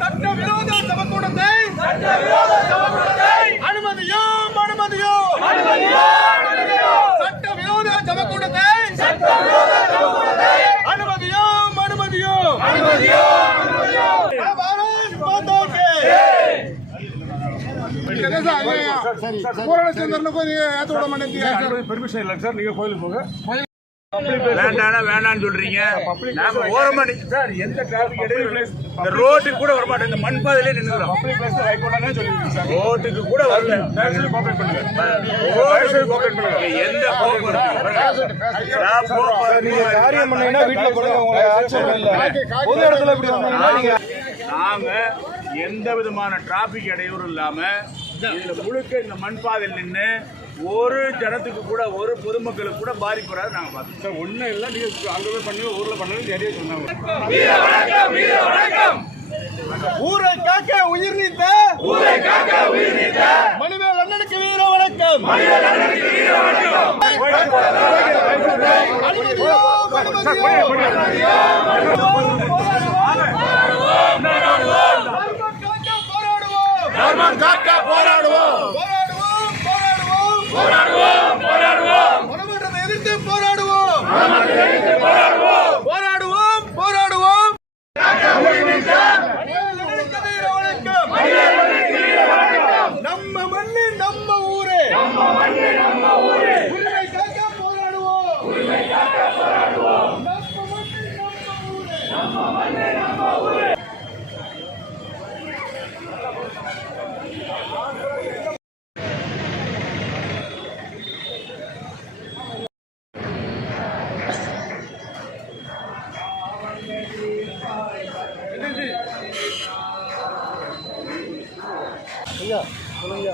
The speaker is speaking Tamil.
சட்டவிரோத சமக்கூடத்தை அனுமதியோம் சட்டவிரோத சமக்கூடத்தை அனுமதியோம் பெர்மிஷன் இல்லை சார், நீங்க கோயிலுக்கு போங்க. வேண்டாம்னு சொல்றீங்க. நாங்க ஓரமா சார் எந்த டிராபிக் இடையில இந்த ரோட்டுக்கு கூட வர மாட்டோம். இந்த மண் பாதையிலே நின்னுறோம். பப்ளிக் பிளேஸ்ல ஹை கோர்ட்ல சொல்லிருக்கீங்க சார். ரோட்டுக்கு கூட வரல. நேஷனல் கோஆபரேட் பண்ணுங்க. எந்த போக்குவரத்து நீங்க காரியம் பண்ணீங்கன்னா வீட்ல போடுங்க. உங்களை ஆட்சேபம் இல்ல. பொது இடத்துல இப்படி வந்தீங்க. நாங்க எந்த விதமான டிராபிக் இடையூறு இல்லாம இதுல முழுக்க இந்த மண் பாதையில் நின்று ஒரு ஜனத்துக்கு கூட ஒரு பொதுமக்களுக்கு கூட பாதிப்பு வராது நாங்க பார்த்தோம். ஒன்னும் இல்ல, நீங்க அங்க போய் பண்ணி ஊர்ல பண்ணி நிறைய சொன்னாங்க. ஊரை காக்க உயிர் நீத்த மனிதர் அண்ணனுக்கு வீர வணக்கம். மனமாற்றத்தை எதிர்த்து போராடுவோம். நம்ம மண்ணு நம்ம ஊரே. உரிமை காக்க போராடுவோம். நம்ம மண்ணு நம்ம ஊரே. ஐயா சொல்லுங்க.